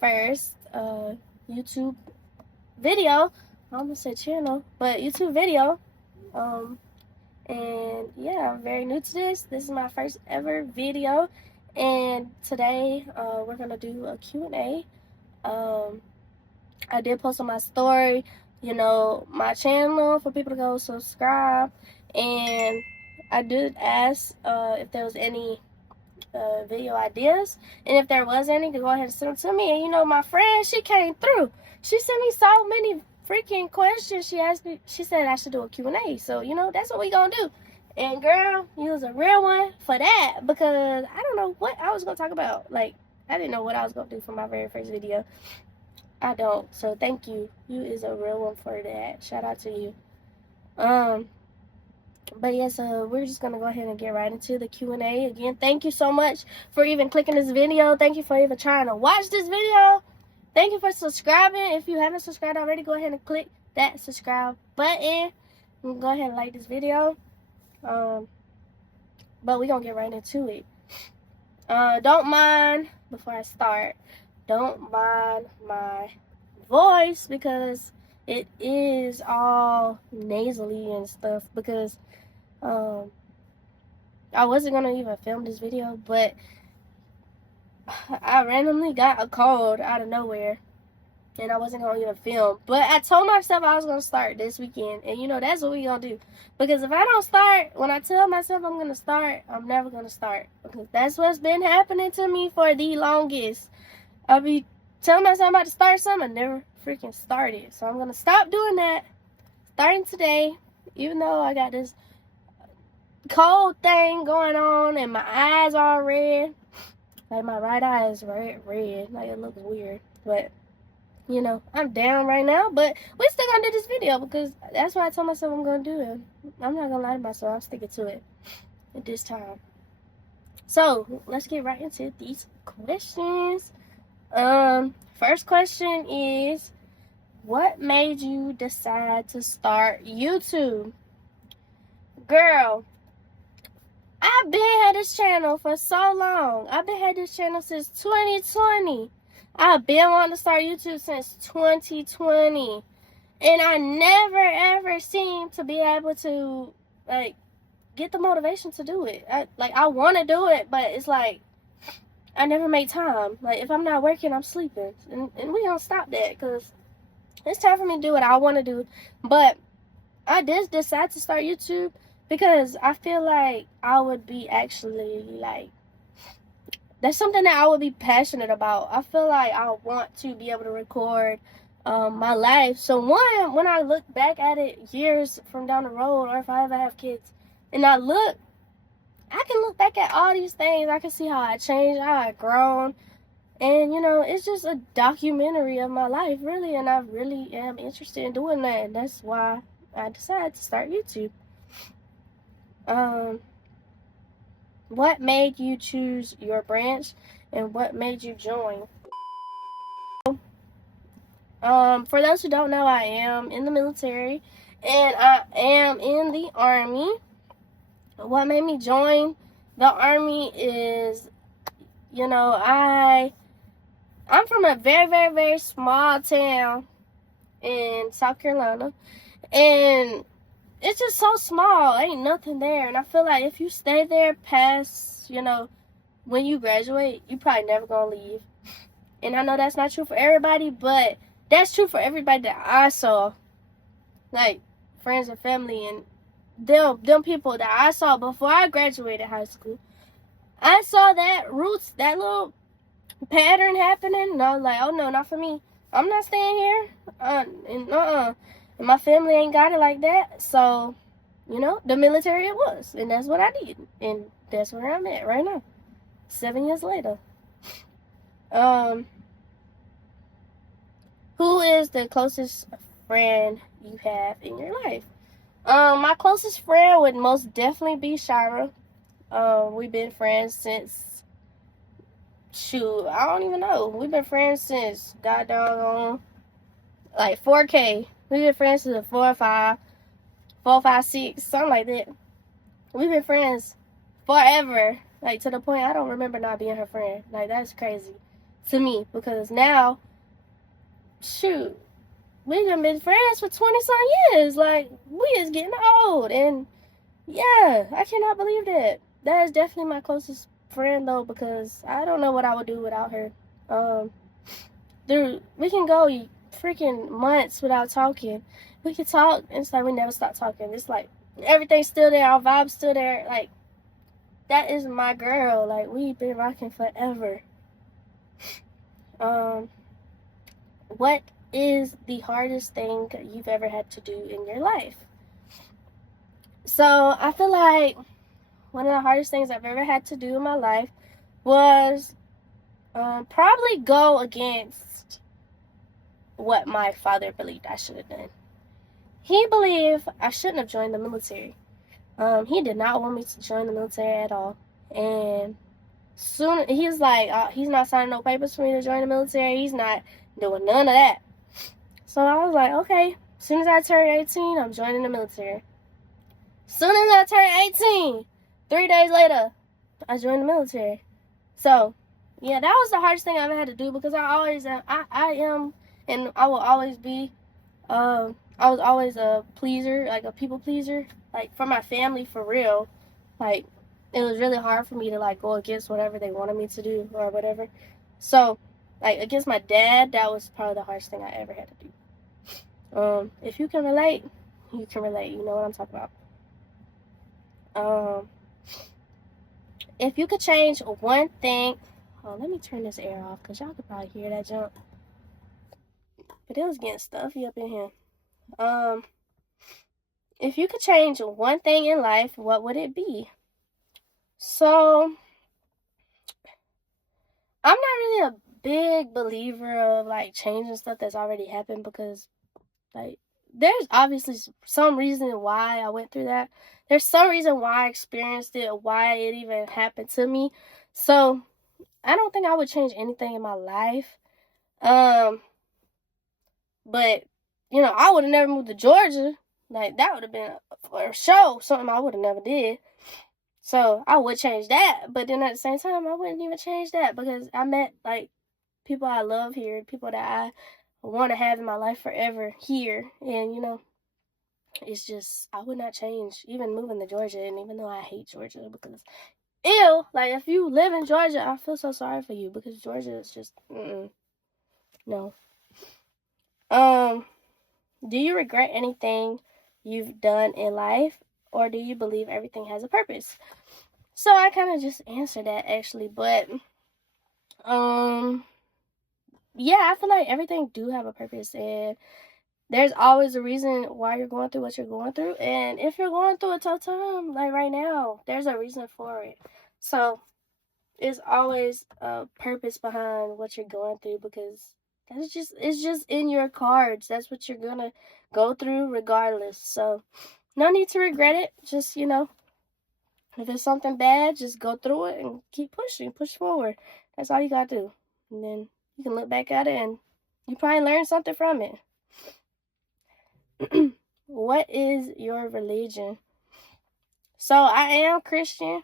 first YouTube video. I almost said channel, but YouTube video. And yeah, I'm very new to this. This is my first ever video, and today we're gonna do a Q&A. I did post on my story, my channel for people to go subscribe, and I did ask if there was any video ideas, and if there was any, to go ahead and send them to me. And my friend, she came through. She sent me so many freaking questions. She asked me, she said I should do a Q&A. So that's what we gonna do. And girl, you was a real one for that, because I don't know what I was gonna talk about. Like, I didn't know what I was gonna do for my very first video. I don't. So thank you. You is a real one for that. Shout out to you. But yeah, so we're just gonna go ahead and get right into the Q&A. Again, thank you so much for even clicking this video. Thank you for even trying to watch this video. Thank you for subscribing. If you haven't subscribed already, go ahead and click that subscribe button. And go ahead and like this video. But we're gonna get right into it. Don't mind, before I start, don't mind my voice, because it is all nasally and stuff, because I wasn't gonna even film this video, but I randomly got a cold out of nowhere, and I wasn't gonna even film. But I told myself I was gonna start this weekend, and that's what we gonna do. Because if I don't start, when I tell myself I'm gonna start, I'm never gonna start, because that's what's been happening to me for the longest. I'll be telling myself I'm about to start something, I never freaking started. So I'm gonna stop doing that, starting today, even though I got this cold thing going on and my eyes are red. Like, my right eye is red. Like, it looks weird. But I'm down right now, but we still gonna do this video, because that's what I told myself I'm gonna do. And I'm not gonna lie to myself, I'm sticking to it at this time. So let's get right into these questions. First question is, what made you decide to start YouTube? Girl, I've been had this channel for so long. I've been had this channel since 2020. I've been wanting to start YouTube since 2020. And I never ever seem to be able to, like, get the motivation to do it. I want to do it, but it's like I never make time. Like, if I'm not working, I'm sleeping. And we don't stop that, because it's time for me to do what I want to do. But I did decide to start YouTube because I feel like I would be actually, like, that's something that I would be passionate about. I feel like I want to be able to record my life. So when I look back at it years from down the road, or if I ever have kids, and I can look back at all these things. I can see how I changed, how I grown. And, it's just a documentary of my life, really. And I really am interested in doing that. And that's why I decided to start YouTube. What made you choose your branch, and what made you join? For those who don't know, I am in the military, and I am in the Army. What made me join the Army is, I'm from a very, very, very small town in South Carolina, and it's just so small. Ain't nothing there. And I feel like if you stay there past, when you graduate, you probably never gonna leave. And I know that's not true for everybody, but that's true for everybody that I saw, like friends and family, and them people that I saw before I graduated high school. I saw that roots, that little pattern happening, and I was like, oh no, not for me. I'm not staying here. And my family ain't got it like that. So, the military it was, and that's what I did, and that's where I'm at right now, 7 years later. Who is the closest friend you have in your life? My closest friend would most definitely be Shira. We've been friends since, I don't even know. We've been friends since, god doggone, like 4K. We've been friends since 4 or 5, 6, something like that. We've been friends forever, like to the point I don't remember not being her friend. Like, that's crazy. to me, because now, shoot, we done been friends for 20-some years. Like, we is getting old. And, yeah, I cannot believe that. That is definitely my closest friend, though, because I don't know what I would do without her. Dude, we can go freaking months without talking. We can talk, and it's like we never stop talking. It's like everything's still there, our vibe's still there. Like, that is my girl. Like, we've been rocking forever. What is the hardest thing you've ever had to do in your life? So I feel like one of the hardest things I've ever had to do in my life was probably go against what my father believed I should have done. He believed I shouldn't have joined the military. He did not want me to join the military at all. And soon he was like, he's not signing no papers for me to join the military. He's not doing none of that. So I was like, okay. As soon as I turn 18, I'm joining the military. As soon as I turn 18, 3 days later, I joined the military. So, yeah, that was the hardest thing I ever had to do, because I always am, I am, and I will always be, I was always a pleaser, like a people pleaser, like for my family, for real. Like, it was really hard for me to like go against whatever they wanted me to do or whatever. So, like, against my dad, that was probably the hardest thing I ever had to do. If you can relate, you can relate. You know what I'm talking about. If you could change one thing, let me turn this air off, because y'all could probably hear that jump. But it was getting stuffy up in here. If you could change one thing in life, what would it be? So, I'm not really a big believer of like changing stuff that's already happened, because like there's obviously some reason why I went through that. There's some reason why I experienced it, why it even happened to me. So I don't think I would change anything in my life. But you know, I would have never moved to Georgia. Like, that would have been for sure something I would have never did. So I would change that, but then at the same time, I wouldn't even change that, because I met like people I love here, people that I want to have in my life forever here. And you know, it's just, I would not change even moving to Georgia. And even though I hate Georgia, because ew, like if you live in Georgia, I feel so sorry for you, because Georgia is just no. Do you regret anything you've done in life, or do you believe everything has a purpose? So I kind of just answered that, actually, but yeah, I feel like everything do have a purpose, and there's always a reason why you're going through what you're going through. And if you're going through a tough time, like right now, there's a reason for it. So there's always a purpose behind what you're going through, because it's just in your cards. That's what you're gonna go through regardless. So no need to regret it. Just, you know, if it's something bad, just go through it and keep pushing, push forward. That's all you gotta do. And then you can look back at it and you probably learn something from it. What is your religion? So I am Christian,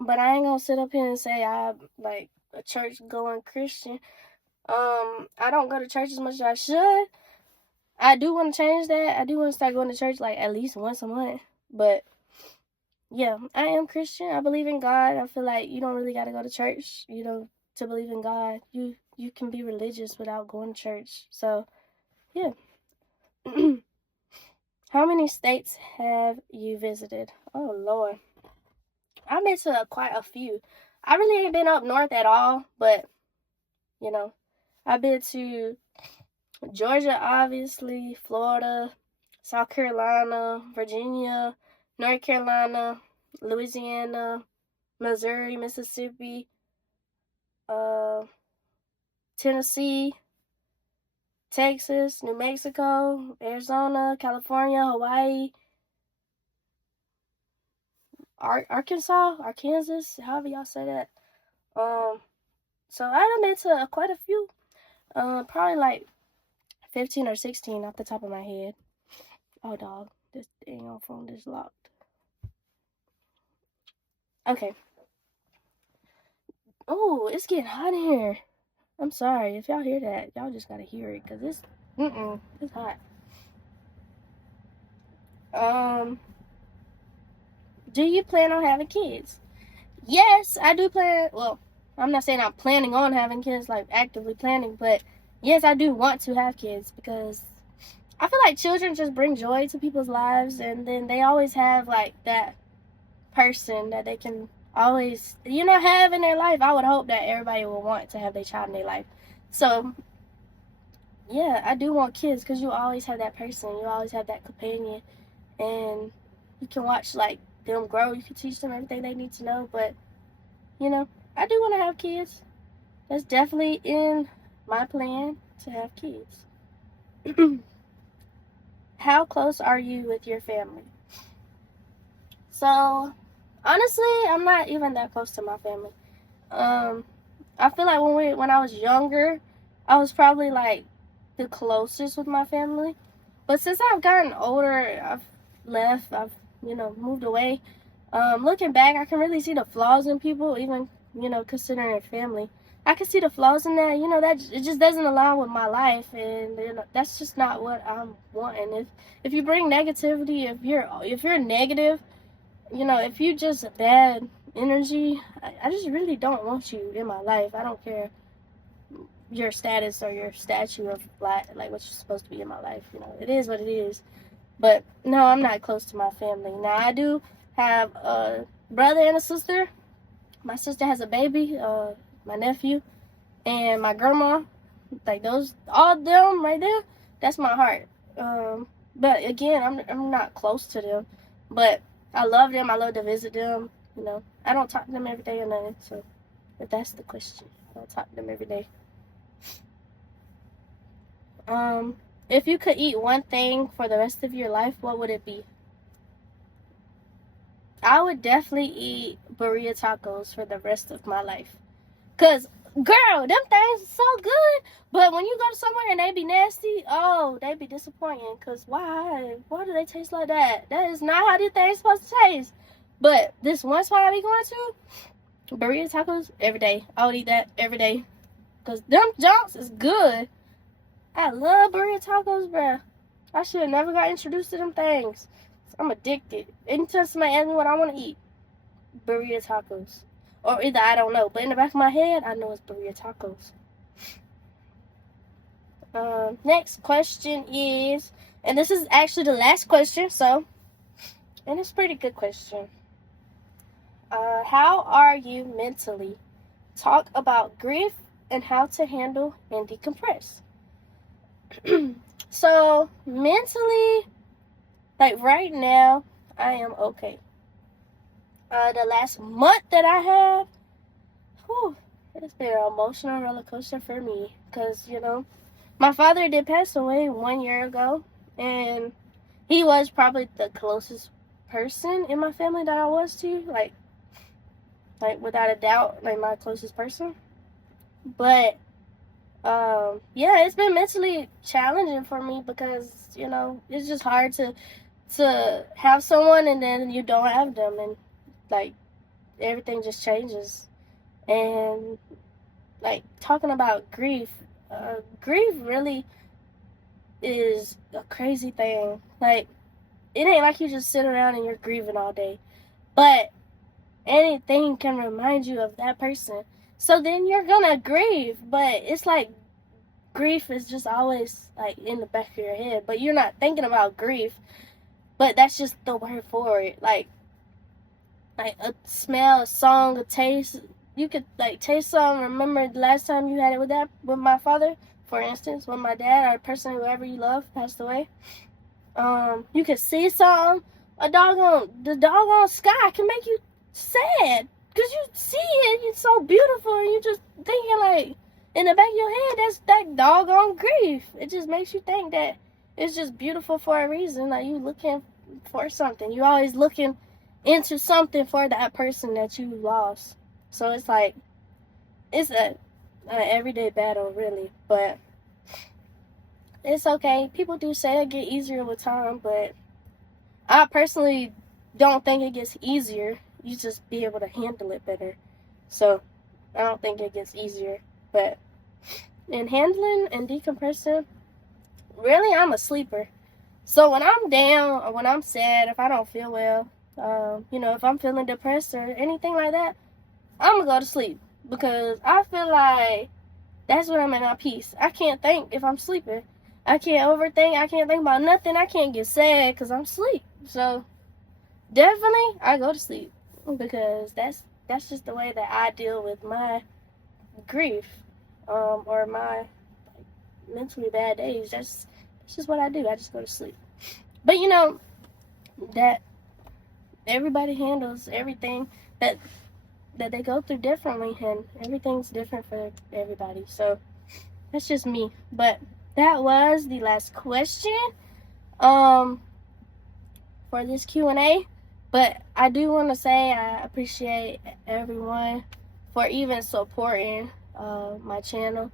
but I ain't gonna sit up here and say I'm like a church going Christian. I don't go to church as much as I should. I do want to change that. I do want to start going to church like at least once a month. But yeah, I am Christian. I believe in God. I feel like you don't really got to go to church, you know, to believe in God. You can be religious without going to church. So yeah. How many states have you visited? Oh Lord, I've been to quite a few. I really ain't been up north at all, but you know, I've been to Georgia, obviously, Florida, South Carolina, Virginia, North Carolina, Louisiana, Missouri, Mississippi, Tennessee, Texas, New Mexico, Arizona, California, Hawaii, Arkansas, however y'all say that. So I done been to quite a few. Probably like 15 or 16 off the top of my head. Oh, dog, this dang old phone is locked. Okay. Oh, it's getting hot in here. I'm sorry. If y'all hear that, y'all just gotta hear it, because it's hot. Do you plan on having kids? Yes, I do plan. Well, I'm not saying I'm planning on having kids, like actively planning, but yes, I do want to have kids because I feel like children just bring joy to people's lives, and then they always have like that person that they can always, have in their life. I would hope that everybody will want to have their child in their life. So, yeah, I do want kids because you always have that person, you always have that companion, and you can watch like them grow. You can teach them everything they need to know, but I do want to have kids. That's definitely in my plan to have kids. How close are you with your family? So, honestly, I'm not even that close to my family. I feel like when I was younger, I was probably like the closest with my family. But since I've gotten older, I've left, I've moved away. Looking back, I can really see the flaws in people, even considering family. I can see the flaws in that. That it just doesn't align with my life, and that's just not what I'm wanting. If you bring negativity, if you're negative, if you just bad energy, I just really don't want you in my life. I don't care your status or your statue of like what you're supposed to be in my life. It is what it is. But no, I'm not close to my family. Now I do have a brother and a sister. My sister has a baby, my nephew, and my grandma. Like those, all them right there. That's my heart. But again, I'm not close to them. But I love them. I love to visit them. I don't talk to them every day or nothing. So if that's the question, I don't talk to them every day. If you could eat one thing for the rest of your life, what would it be? I would definitely eat burrito tacos for the rest of my life. Cause, girl, them things are so good. But when you go to somewhere and they be nasty, oh, they be disappointing. Cause why? Why do they taste like that? That is not how these things supposed to taste. But this one spot I be going to, burrito tacos every day. I would eat that every day. Cause them junks is good. I love burrito tacos, bruh. I should have never got introduced to them things. I'm addicted. Anytime somebody asks me what I want to eat, burrito tacos. Or either I don't know, but in the back of my head, I know it's burrito tacos. Next question is, and this is actually the last question, and it's a pretty good question. How are you mentally? Talk about grief and how to handle and decompress. So, mentally, like right now, I am okay. The last month that I had, it's been an emotional roller coaster for me. Because, my father did pass away 1 year ago. And he was probably the closest person in my family that I was to. Like without a doubt, like my closest person. But, yeah, it's been mentally challenging for me because, it's just hard to have someone and then you don't have them, and like everything just changes. And like talking about grief really is a crazy thing. Like it ain't like you just sit around and you're grieving all day, but anything can remind you of that person, so then you're gonna grieve. But it's like grief is just always like in the back of your head, but you're not thinking about grief. But that's just the word for it. Like a smell, a song, a taste. You could like taste something. Remember the last time you had it with my father, for instance, when my dad or a person, whoever you love, passed away. You could see something. The doggone sky can make you sad because you see it. It's so beautiful, and you just thinking like in the back of your head, that's that doggone grief. It just makes you think that it's just beautiful for a reason. Like you looking for something. You always looking into something for that person that you lost. So it's like it's an everyday battle, really. But it's okay. People do say it get easier with time, but I personally don't think it gets easier. You just be able to handle it better. So I don't think it gets easier. But and handling and decompressing. Really, I'm a sleeper. So when I'm down or when I'm sad, if I don't feel well, if I'm feeling depressed or anything like that, I'm gonna go to sleep because I feel like that's when I'm at my peace. I can't think if I'm sleeping. I can't overthink. I can't think about nothing. I can't get sad because I'm asleep. So definitely, I go to sleep because that's just the way that I deal with my grief, or my mentally bad days. That's just what I do. I just go to sleep. But that everybody handles everything that they go through differently, and everything's different for everybody. So that's just me. But that was the last question for this Q&A. But I do want to say I appreciate everyone for even supporting my channel.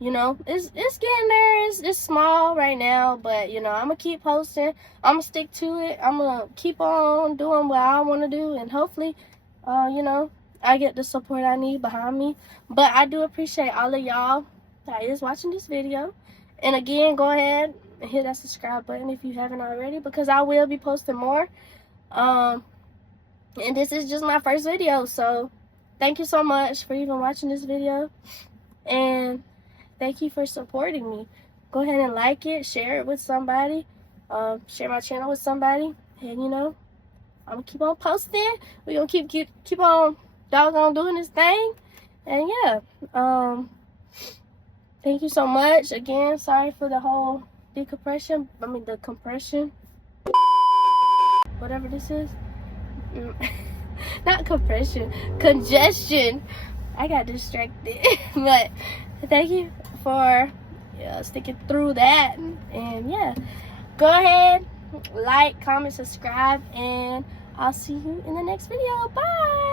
It's getting there. It's small right now, but I'm gonna keep posting. I'm gonna stick to it. I'm gonna keep on doing what I want to do, and hopefully I get the support I need behind me. But I do appreciate all of y'all that is watching this video. And again, go ahead and hit that subscribe button if you haven't already, because I will be posting more. And this is just my first video, so thank you so much for even watching this video. And thank you for supporting me. Go ahead and like it, share it with somebody, share my channel with somebody, and I'm gonna keep on posting. We're gonna keep on doggone doing this thing. And yeah, thank you so much. Again, sorry for the whole the compression, whatever this is. Not compression, congestion. I got distracted. But thank you for sticking through that. And yeah, go ahead, like, comment, subscribe, and I'll see you in the next video. Bye.